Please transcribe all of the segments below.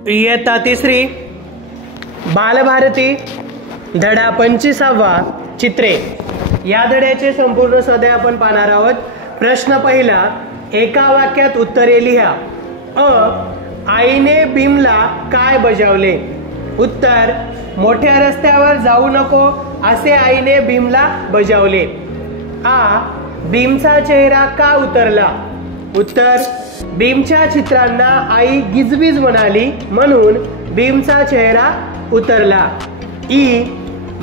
इयत्ता तिसरी बालभारती धडा 25वा चित्रे या धड्याचे संपूर्ण स्वाध्याय आपण पाहणार आहोत। प्रश्न पहिला, एका वाक्यात उत्तरे लिहा। आईने भीमला काय बजावले? उत्तर, मोठ्या रस्त्यावर जाऊ नको असे आईने भीमला बजावले। भीमचा चेहरा का उतरला? उत्तर, भीमच्या चित्रांना आई गिजबिज म्हणाली म्हणून भीमचा चेहरा उतरला।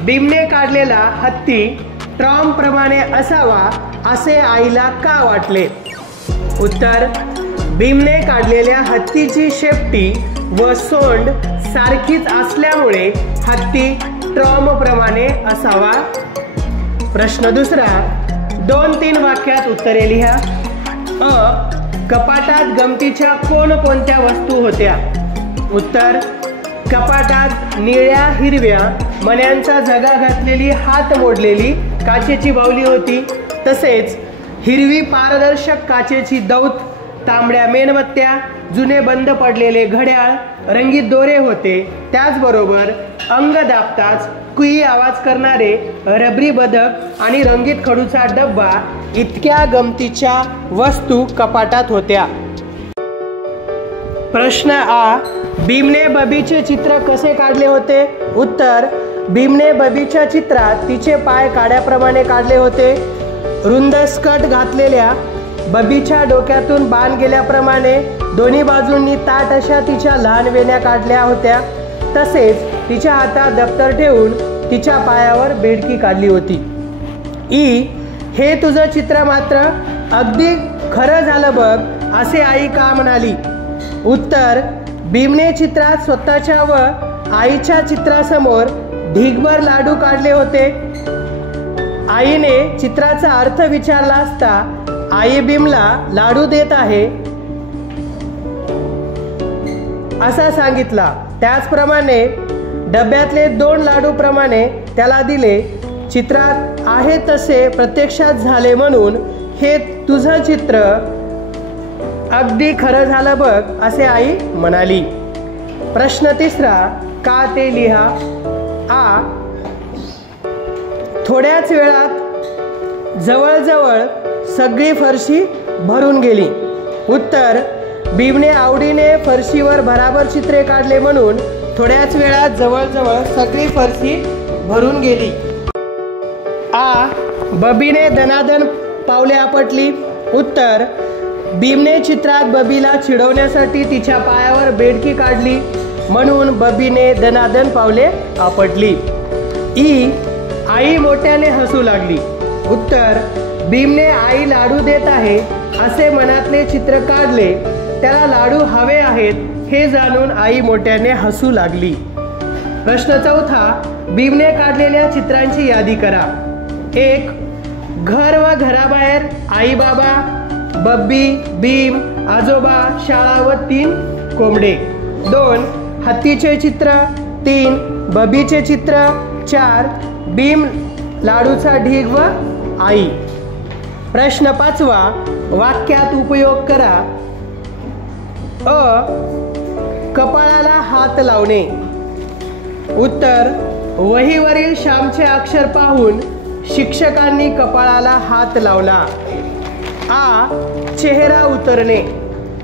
भीमने काढलेला हत्ती टॉम प्रमाणे असावा असे आईला का वाटले? उत्तर, भीमने काढलेल्या हत्तीची शेपटी व सोंड सारखीच असल्यामुळे हत्ती टॉम प्रमाणे असावा। प्रश्न दुसरा, 2-3 वाक्यात उत्तरे लिहा। कपाटात गमतीच्या कोणकोणत्या वस्तू होत्या? उत्तर, कपाटात निळ्या हिरव्या मण्यांचा झगा घातलेली हात मोडलेली काचेची बाहुली होती। तसेच हिरवी पारदर्शक काचेची दौत, तांबड्या मेणबत्त्या, जुने बंद पडलेले घड्याळ, रंगीत दोरे होते। त्याचबरोबर अंग दाबताच कुई आवाज करणारे रबरी बदक आणि रंगीत खडूचा डब्बा इतक्या गमतीच्या वस्तू कपाटात होत्या। प्रश्न आ, भीमने बबीचे चित्र कसे काढले होते? उत्तर, भीमने बबीच्या चित्रात तिचे पाय काड्याप्रमाणे काढले होते। रुंद स्कर्ट घातलेल्या बबीच्या डोक्यातून बाण गेल्याप्रमाणे दोन्ही बाजूंनी ताट अशा तिच्या लहान वेण्या काढल्या होत्या। तसेच तिच्या हातात दप्तर ठेवून तिच्या पायावर बेडकी काढली होती। हे तुझं चित्र मात्र अगदी खरं झालं बघ असे आई का म्हणाली? उत्तर, भीमने चित्रात स्वतःच्या व आईच्या चित्रासमोर ढीगभर लाडू काढले होते। आईने चित्राचा अर्थ विचारला असता आई भीमला लाडू देत आहे असा सांगितला। त्याचप्रमाणे डब्यातले 2 लाडू प्रमाणे त्याला दिले। चित्रात आहे तसे प्रत्यक्षात झाले म्हणून हे तुझं चित्र अगदी खरं झालं बघ असे आई म्हणाली। प्रश्न तिसरा, का ते लिहा। थोड्याच वेळात जवळजवळ सगळी फरशी भरून गेली। उत्तर, भीमने आवडीने फरशीवर भराभर चित्रे काढले म्हणून थोड्याच वेळात जवळजवळ सगळी फरशी भरून गेली। बबीने दणादण पावले आपटली। उत्तर, भीमने चित्रात बबीला चिडवण्यासाठी तिच्या पायावर बेडकी काढली म्हणून बबीने दणादण पावले आपटली। आई मोठ्याने हसू लागली। उत्तर, भीमने आई लाडू देत आहे असे मनातले चित्र काढले। त्याला लाडू हवे आहेत हे जाणून आई मोठ्याने हसू लागली। प्रश्न चौथा, भीमने काढलेल्या चित्रांची यादी करा। 1. घर व घराबाहेर आई बाबा, बब्बी, भीम, आजोबा, शाळा व 3 कोंबडे। 2. हत्तीचे चित्र। 3. बबीचे चित्र। 4. भीम, लाडूचा ढीग व आई। प्रश्न 5वा, वाक्यात उपयोग करा। कपाळाला हात लावणे। उत्तर, वहीवरील श्यामचे अक्षर पाहून शिक्षकांनी कपाळाला हात लावला। चेहरा उतरणे।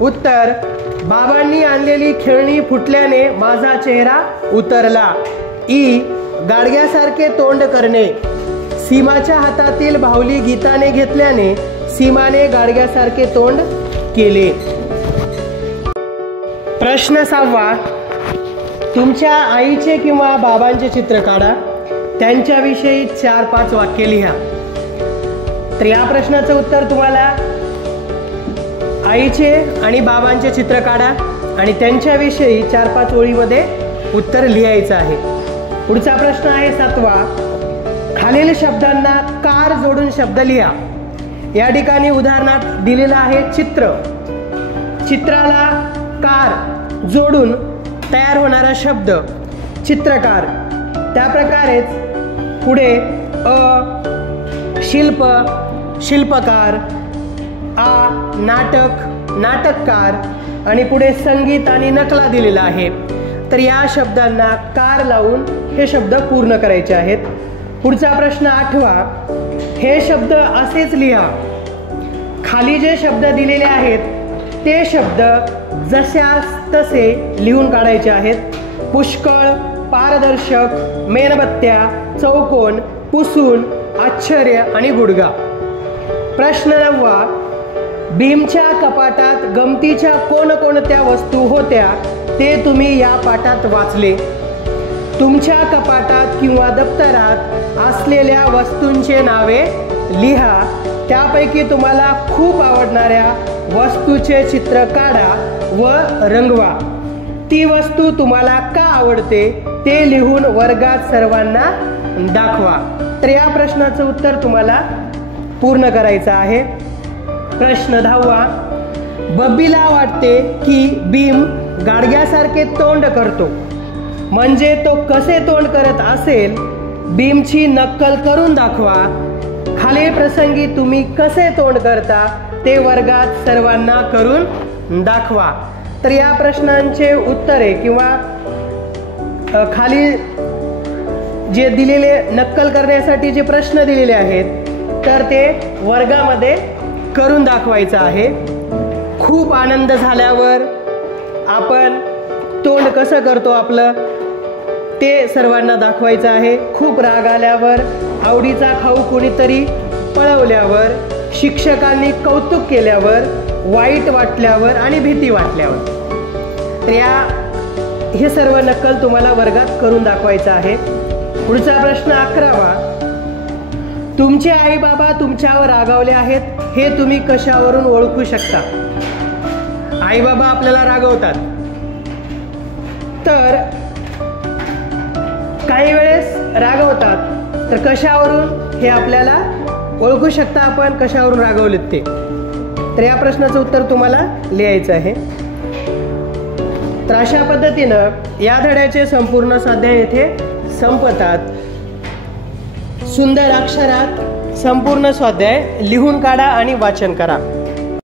उत्तर, बाबांनी आणलेली खेळणी फुटल्याने माझा चेहरा उतरला। गाडग्यासारखे तोंड करणे। सीमाच्या हातातील बाहुली गीताने घेतल्याने सीमाने गाडग्यासारखे तोंड केले। प्रश्न 6वा, तुमच्या आईचे किंवा बाबांचे चित्र काढा। त्यांच्याविषयी 4-5 वाक्य लिहा। तर या प्रश्नाचं उत्तर तुम्हाला आईचे आणि बाबांचे चित्र काढा आणि त्यांच्याविषयी 4-5 ओळीमध्ये उत्तर लिहायचं आहे। पुढचा प्रश्न आहे 7वा, खालील शब्दांना कार जोडून शब्द लिहा। या ठिकाणी उदाहरणात दिलेला आहे चित्र। चित्राला कार जोडून तयार होणारा शब्द चित्रकार। त्याप्रकारेच पुढे शिल्प, शिल्पकार, नाटक, नाटककार, आणि पुढे संगीत आणि नकला दिलेला आहे. तर या शब्दांना कार लावून हे शब्द पूर्ण करायचे आहेत. पुढचा प्रश्न 8वा. हे शब्द असेच लिहा. खाली जे शब्द दिलेले आहेत ते शब्द जशास तसे लिहून काढायचे आहेत. पुष्कळ, पारदर्शक, मेणबत्त्या, चौकोन, पुसून, आश्चर्य आणि गुडगा. प्रश्न 9वा. भीमच्या कपाटात गमतीच्या कोणकोणत्या वस्तू होत्या ते तुम्ही या पाठात वाचले. तुमच्या कपाटात किंवा दप्तरात असलेल्या वस्तूंचे नावे लिहा. त्यापैकी तुम्हाला खूप आवडणाऱ्या वस्तूचे चित्र काढा व रंगवा. ती वस्तू तुम्हाला का आवडते ते लिहून वर्गात सर्वांना दाखवा. तर या प्रश्नाचं उत्तर तुम्हाला पूर्ण करायचं आहे. प्रश्न 10वा. बब्बीला वाटते की भीम गाडग्यासारखे तोंड करतो. म्हणजे तो कसे तोंड करत असेल भीमची नक्कल करून दाखवा. खालील प्रसंगी तुम्ही कसे तोंड करता ते वर्गात सर्वांना करून दाखवा. तर या प्रश्नांचे उत्तरे किंवा खाली जे दिलेले नक्कल करण्यासाठी जे प्रश्न दिलेले आहेत तर ते वर्गामध्ये करून दाखवायचं आहे. खूप आनंद झाल्यावर आपण तोंड कसं करतो आपलं ते सर्वांना दाखवायचं आहे. खूप राग आल्यावर, आवडीचा खाऊ कोणीतरी पळवल्यावर, शिक्षकांनी कौतुक केल्यावर, वाईट वाटल्यावर आणि भीती वाटल्यावर. तर हे सर्व नक्कल तुम्हाला वर्गात करून दाखवायचं आहे. पुढचा प्रश्न 11वा. तुमचे आई बाबा तुमच्यावर रागावले आहेत हे तुम्ही कशावरून ओळखू शकता. आई बाबा आपल्याला रागवतात तर काही वेळेस रागवतात तर कशावरून हे आपल्याला ओळखू शकता आपण कशावरून रागवलेत ते. तर या प्रश्नाचं उत्तर तुम्हाला लिहायचं आहे. तर अशा पद्धतीनं या धड्याचे संपूर्ण स्वाध्याय येथे संपतात. सुंदर अक्षरात संपूर्ण स्वाध्याय लिहून काढा आणि वाचन करा.